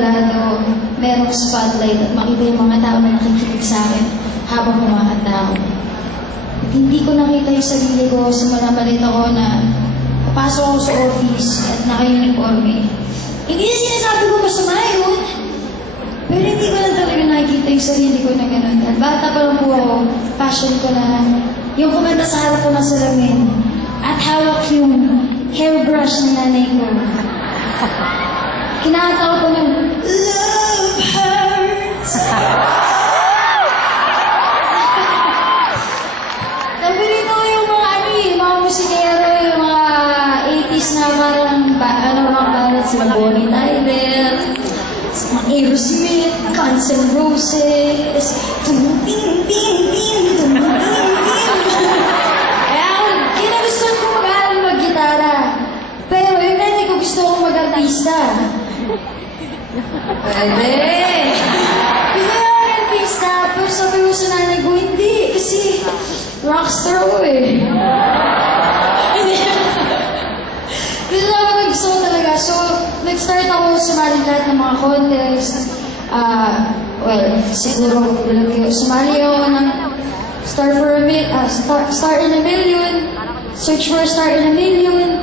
entablado, merong spotlight at makita yung mga tao na nakikinig sa akin habang kumakanta ako. At hindi ko nakita yung sarili ko sa malamalit ako na papasok ako sa office at naka-uniforme. Hindi na sinasabi ko masama yun. Pero hindi ko lang talaga nakikita yung sarili ko na gano'n. At bata pa lang po ako, passion ko na yung kumanta sa harap ko ng salamin at hawak yung hairbrush ng nanay ko. Kinakatawa ko ng love hurts. Sabi rito yung mga musikero, yung mga 80s na parang mga parang si Bonnie Tyler, mga Aerosmith, Guns N' Roses, tum-ting-ting-ting, tum-ting-ting. Kaya kinagustuhan ko mag-aaral mag-gitara. Pero yung nanay ko gusto kong mag-artista. Pwede! Gusto ko mag-artista, pero sabi ko sa nanay ko, hindi, kasi rockstar ko eh. Kasi gusto ko talaga. So, nag-start ako sumali lahat ng mga contest. Siguro sumali ako ng Star in a Million, Search for Star in a Million,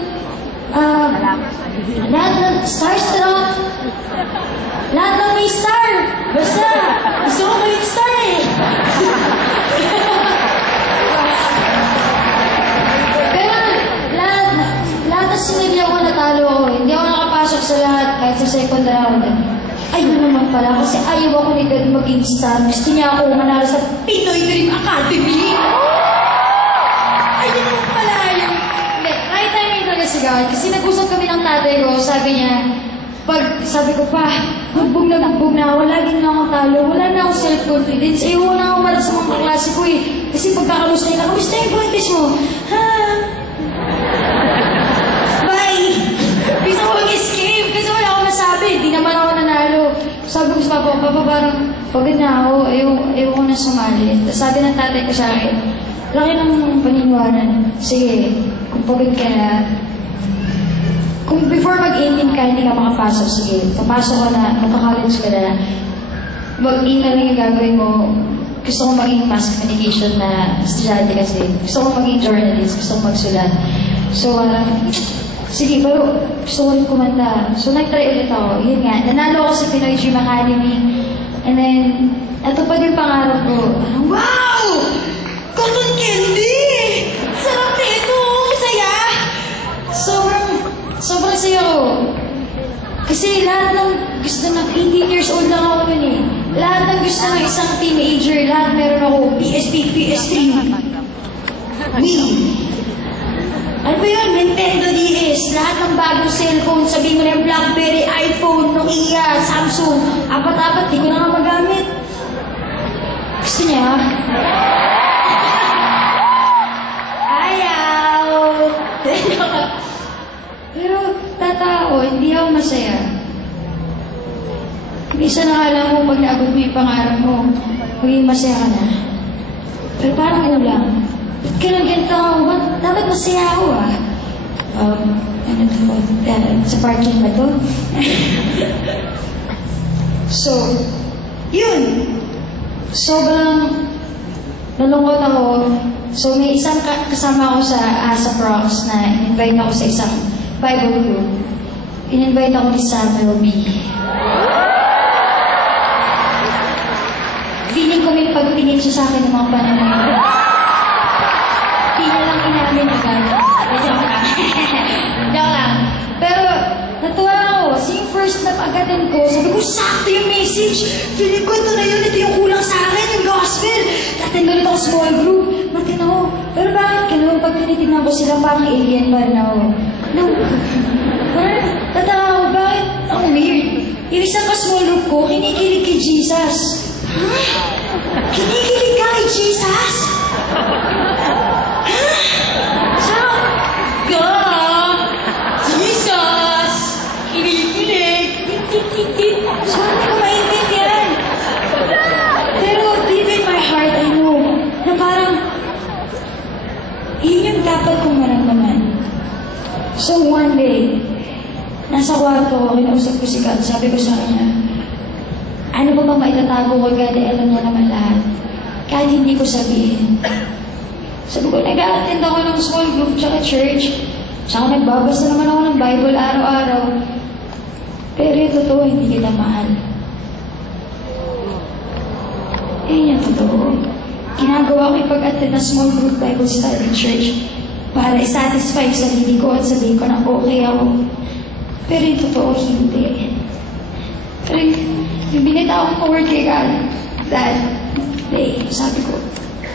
lahat ng Starstruck, lahat ng may star. Basta, gusto ko maging star eh. Pero lahat na sinigyan ko natalo ako. Hindi ako nakapasok sa lahat kahit sa second round. Ayun naman pala, kasi ayaw ako ni God maging star. Gusto niya ako manalo sa Pinoy Dream Academy. Ayun naman pala yun. Hindi, kahit tayo may nagasigawan. Kasi nag-usap kami ng tatay ko, sabi ko pa, hugbog na ako, lagi na akong talo, wala na akong self-confidence. Ayaw na ako malat sa mga kaklase ko eh. Kasi pagkakamusta nila, kamusta yung contest mo? Ha? Bye! Gusto ko mag-escape kasi wala akong nasabi. Hindi naman ako nanalo. Sabi ko sa papa, parang pagod na ako, ayaw ko na sumali. Sabi ng tatay ko sa akin, laki ng paniniwanan. Sige, kung pagod ka na, kung before mag-18 ka, hindi ka makapasok, sige, papasok ka na, magka-college ka na, mag-email lang yung gagawin mo. Gusto ko maging mass communication na estudyante kasi. Gusto ko maging journalist, gusto ko magsulat. So, sige, pero gusto ko rin kumanta. So, nag-try ulit ako. Yun nga, nanalo ako sa Pinoy Dream Academy. And then, natupad yung pangarap ko. Wow! Cotton candy! Sarap nito! Saya! Sobrang saya ko. Kasi lahat ng gusto na 18 years old lang ako nun eh. Lahat ng gusto ng isang teenager, lahat meron ako. PSP, PS3. Wii. Ano ba yun? Nintendo DS. Lahat ng bagong cellphone. Sabihin mo na yung BlackBerry, iPhone, Nokia, Samsung. Apat-apat, di ko na nga magamit. Gusto niya? Ayaw! Pero, tatao, hindi ako masaya. Minsan nakala mo pag naabot mo yung pangarap mo, maging masaya ka na. Pero parang ano lang, ba't ka lang ganito ako? Dapat masaya ako ah. Ano to? Sa parking ba to? So, yun. Sobrang nalungkot ako. So, may isang kasama ako sa ASAP Rocks na in-invite ako sa isang Bible group. In-invite ako ni Samuel B. Feeling ko may pagtingin siya sa akin ng mga panahon. Hindi niya lang inamin agad. Joke lang. Joke lang. Pero, natuwa ako. Yung first na agadan ko, sabi ko, sakto yung message. Feeling ko ito na yun. Ito yung kulang sa akin, yung gospel. Attend ulit ako small group. Natin ako. Pero bakit ganun? Pag tinitignan ko sila, parang alien pa rin ako. No. Tatawa ako, bakit? Ang weird. Yung isang ka-small group ko, kinikilig kay Jesus. Ha? Kinikilig ka kay Jesus? Ha? Saan? God! Jesus! Kinikilig! So, hindi ko maintindihan. Pero deep in my heart, I know na parang yun yung dapat kong maramdaman. So one day, nasa kwarto ko, kinausap ko si God, sabi ko sa kanya, Ano ba bang maitatago ko, God? Alam niya naman lahat. Kahit hindi ko sabihin. Sabi ko, nag-a-attend ako ng small group tsaka church. Tsaka nagbabasa naman ako ng Bible araw-araw. Pero yung totoo, hindi kita mahal. Yung totoo. Ginagawa ko yung pag-attend ng small group Bible study church para i-satisfy sa sarili ko at sabihin ko na okay ako. Pero yung totoo, hindi. Pero yung binita ko word kay God, Dad, sabi ko,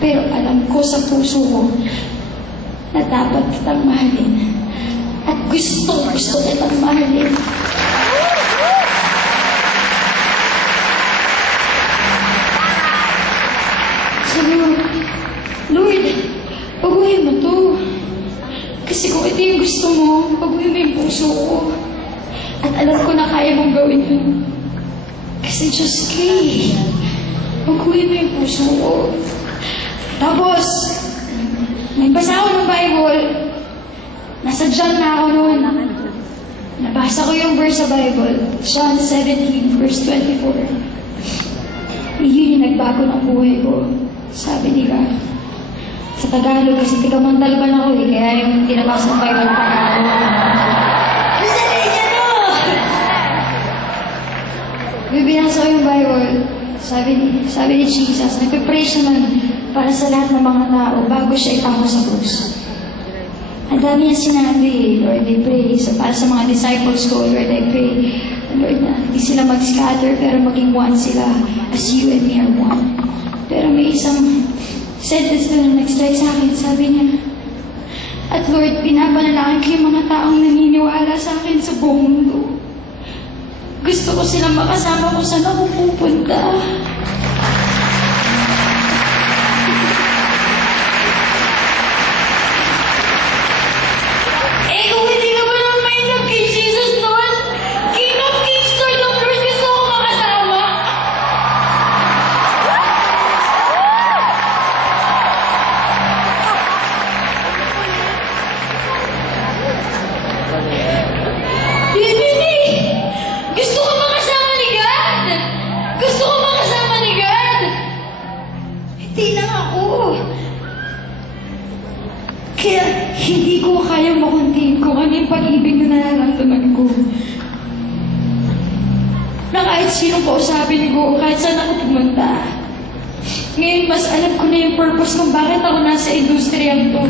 pero alam ko sa puso ko na dapat kitang mahalin. At gusto kitang mahalin. Sabi ko, Lord, baguhin mo to. Kasi kung ito yung gusto mo, baguhin mo yung puso ko. At alam ko na kaya mong gawin yun. Kasi just kay, baguhin mo yung puso ko. Tapos, may basa ako ng Bible. Nasa John na ako noon. Nabasa ko yung verse sa Bible. John 17, verse 24. Yun yung nagbago ng buhay ko. Sabi ni God. Sa Tagalog, kasi tigamantalban ako eh. Kaya yung tinabasa ng Bible ng Tagalog. Masali niya no! Bibinasa ko yung Bible. Sabi ni Jesus, nagpipray siya man para sa lahat ng mga tao bago siya itango sa krus. Ang dami niya sinabi, Lord, I pray. Para sa mga disciples ko, Lord, I pray. Lord, na hindi sila mag-scatter, pero maging one sila as you and me are one. Pero may isang sentence na nag-strike sa akin, sabi niya, at Lord, pinapanalangin ko yung mga taong naniniwala sa akin sa buong mundo. Gusto ko silang makasama kung saan ako pupunta. Kung hindi ka ba naman mainag kay Jesus noon, King of Kings, Lord of Lords, gusto ko makasama. Hindi. Gusto ko makasama ni God. Gusto ko makasama ni God. Hindi lang ako. Kaya hindi ko kayang makuntiin kung ano yung pag-ibig na nararamdaman ko. Na kahit sino pa usapin ko, kahit saan ako pumunta. Ngayon, mas alam ko na yung purpose kung bakit ako nasa industriyang to.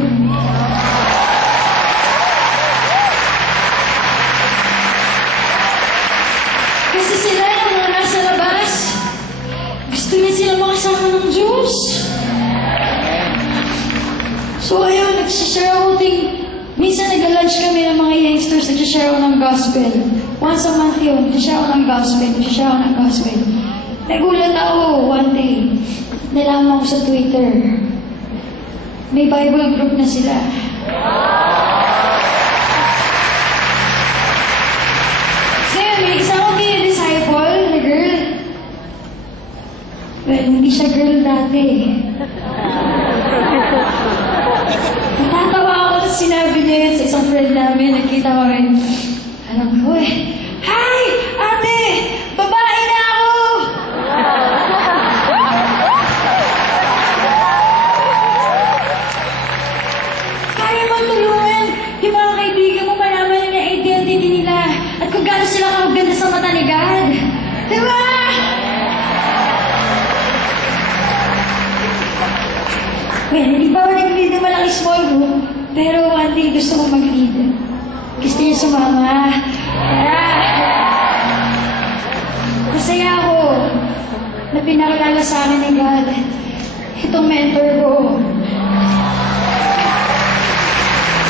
Kasi sila yung mga nasa labas. Gusto na sila makasama ng Diyos. So ayun, nagsishare ako minsan nag-lunch kami ng mga youngsters, nagsishare ako ng gospel. Once a month yun, nagsishare ako ng gospel. Nagulat ako one day, nalaman ko sa Twitter, may Bible group na sila. So yun, may isa akong disciple na girl. Well, hindi siya girl dati. Natatawa ako sa sinabi niya sa isang friend namin, nagkita kami. Alam ko eh, hi! Ate! Babae na ako! Kaya mo tulungan yung mga kaibigan mo malaman nila yung identity nila at kung gaano sila kaganda sa mata ni God. Diba? Well, hindi pa ako nag-lead ng malaki small group, pero one day gusto ko mag-lead. Gusto niya sumama. Masaya ako na pinakilala sa akin ni God itong mentor ko.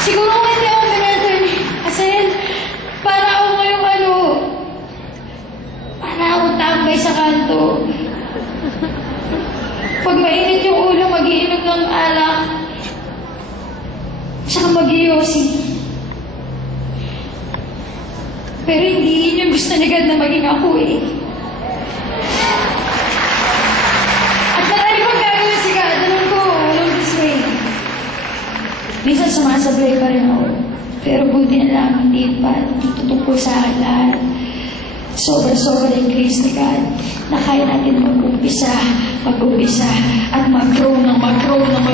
Siguro kung hindi ako mentor ni Asael, para ako ngayong para ako tambay sa kanto. Pag mainit yung ulo, mag-iinom ng alak. Tsaka mag-iyosi. Pero hindi yun yung gusto ni God na maging ako eh. At marami kong gagawin si God. Alam ko, along this way. Minsan sumasablay pa rin ako. Pero buti na lang, hindi pa. Tututungkol sa akin lahat. Sobra-sobra yung grace ni God na kaya natin mag-umpisa, at mag-grow ng mag-grow. Walang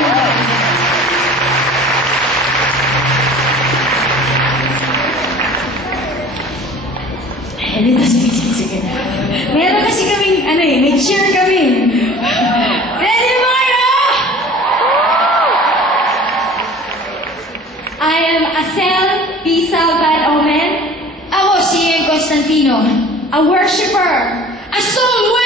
hanggan. Sige. Meron kasi kaming, may cheer kami. Ready mo kayo? I am Asel Pisa Van Omen. Ako si Ian Constantino, a worshiper, a soul winner.